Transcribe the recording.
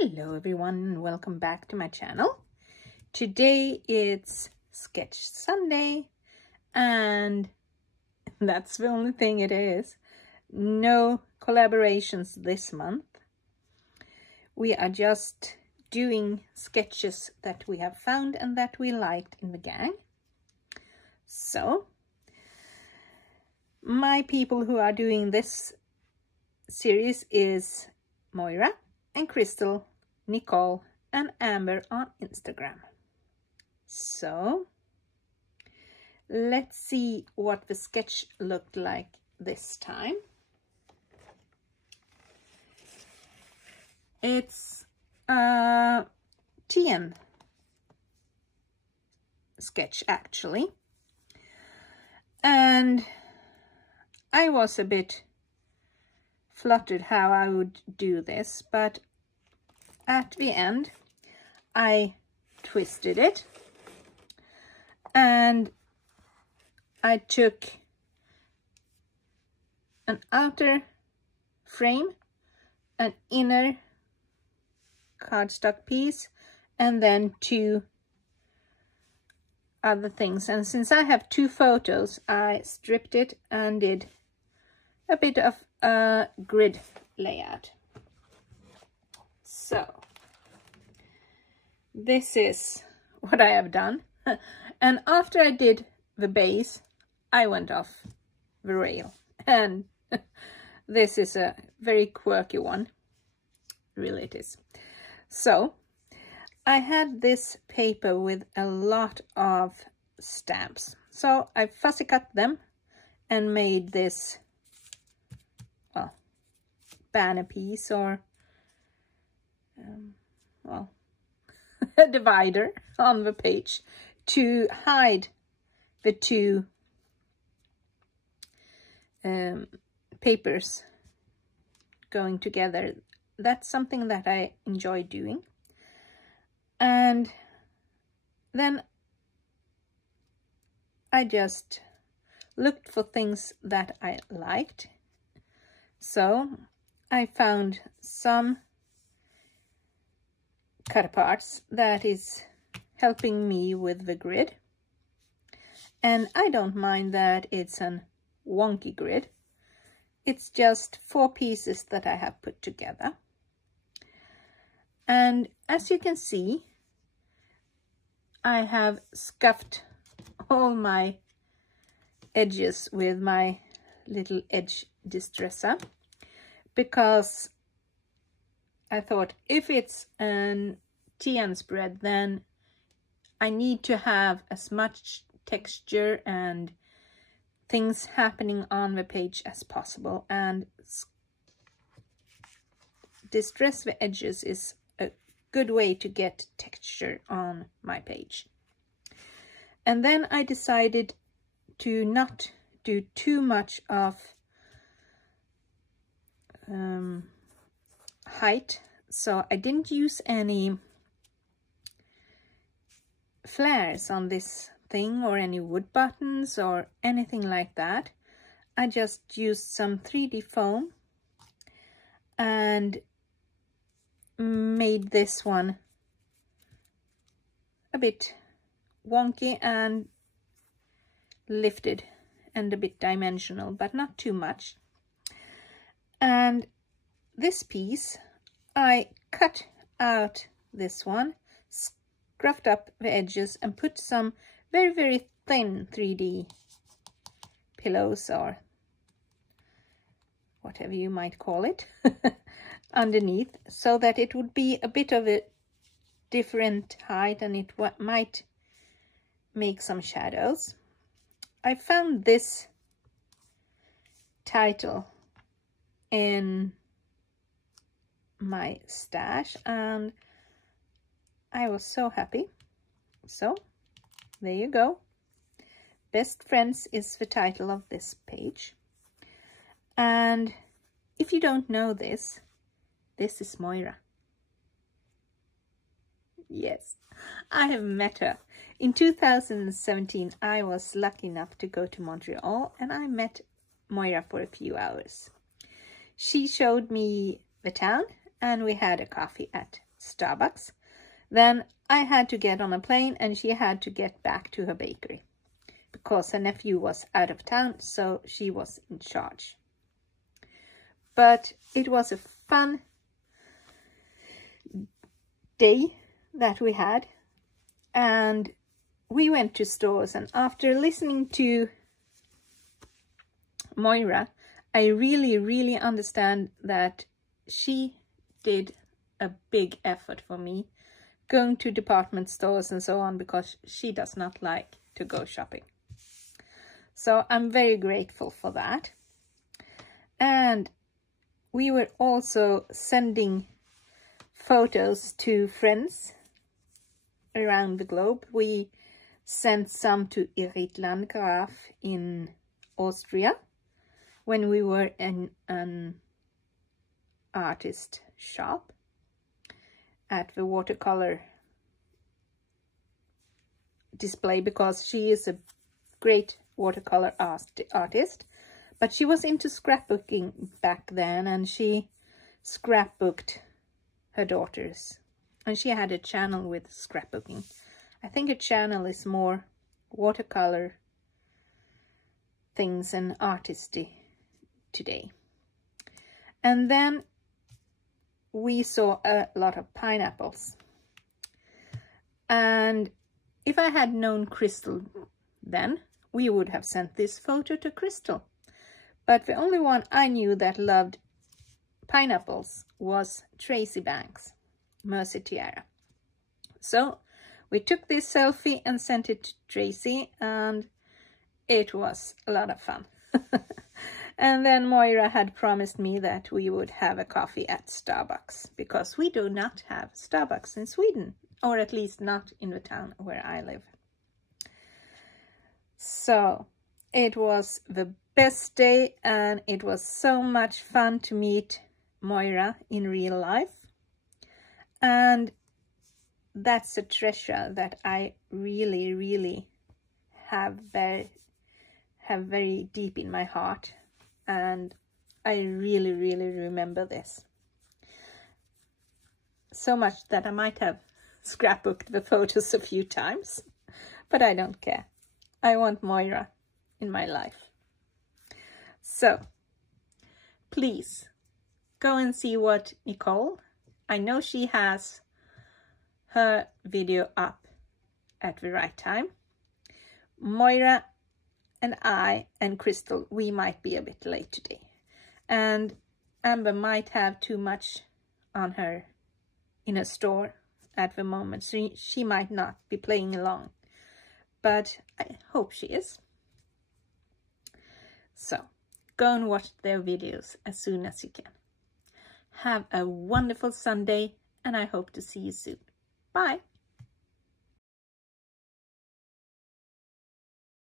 Hello everyone and welcome back to my channel. Today it's Sketch Sunday and that's the only thing it is. No collaborations this month. We are just doing sketches that we have found and that we liked in the gang. So my people who are doing this series is Moira and Crystal, Nicole and Amber on Instagram. So let's see what the sketch looked like this time. It's a TN sketch actually, and I was a bit fluttered how I would do this, but at the end I twisted it and I took an outer frame, an inner cardstock piece, and then two other things. And since I have two photos, I stripped it and did a bit of a grid layout. So this is what I have done. And after I did the base, I went off the rail. And this is a very quirky one. Really it is. So I had this paper with a lot of stamps. So I fussy cut them and made this, well, banner piece or well, a divider on the page to hide the two papers going together. That's something that I enjoy doing. And then I just looked for things that I liked. So I found some cut aparts that is helping me with the grid. And I don't mind that it's an wonky grid. It's just 4 pieces that I have put together. And as you can see, I have scuffed all my edges with my little edge distresser, because I thought if it's an TN spread, then I need to have as much texture and things happening on the page as possible, and distress the edges is a good way to get texture on my page. And then I decided to not do too much of height, so I didn't use any flares on this thing or any wood buttons or anything like that. I just used some 3D foam and made this one a bit wonky and lifted and a bit dimensional, but not too much. And this piece, I cut out this one, scruffed up the edges and put some very, very thin 3D pillows or whatever you might call it underneath, so that it would be a bit of a different height and it might make some shadows. I found this title in my stash and I was so happy. So there you go. Best Friends is the title of this page. And if you don't know this, this is Moira. Yes, I have met her. In 2017, I was lucky enough to go to Montreal and I met Moira for a few hours. She showed me the town and we had a coffee at Starbucks. Then I had to get on a plane and she had to get back to her bakery because her nephew was out of town, so she was in charge. But it was a fun day that we had, and we went to stores, and after listening to Moira, I really understand that she did a big effort for me going to department stores and so on, because she does not like to go shopping. So I'm very grateful for that. And we were also sending photos to friends around the globe. We sent some to Irit Landgraf in Austria when we were in an artist shop at the watercolor display, because she is a great watercolor artist, but she was into scrapbooking back then, and she scrapbooked her daughters, and she had a channel with scrapbooking. I think a channel is more watercolor things and artistry today. And then we saw a lot of pineapples, and if I had known Crystal then, we would have sent this photo to Crystal. But the only one I knew that loved pineapples was Tracy Banks, Mercy Tiara. So we took this selfie and sent it to Tracy, and it was a lot of fun. And then Moira had promised me that we would have a coffee at Starbucks, because we do not have Starbucks in Sweden, or at least not in the town where I live. So it was the best day, and it was so much fun to meet Moira in real life. And that's a treasure that I really have very deep in my heart, and I really remember this. So much that I might have scrapbooked the photos a few times, but I don't care. I want Moira in my life. So please go and see what Nicole, I know she has her video up at the right time. Moira and I and Crystal, we might be a bit late today, and Amber might have too much on her in a store at the moment, so she might not be playing along, but I hope she is. So go and watch their videos as soon as you can. Have a wonderful Sunday, and I hope to see you soon. Bye.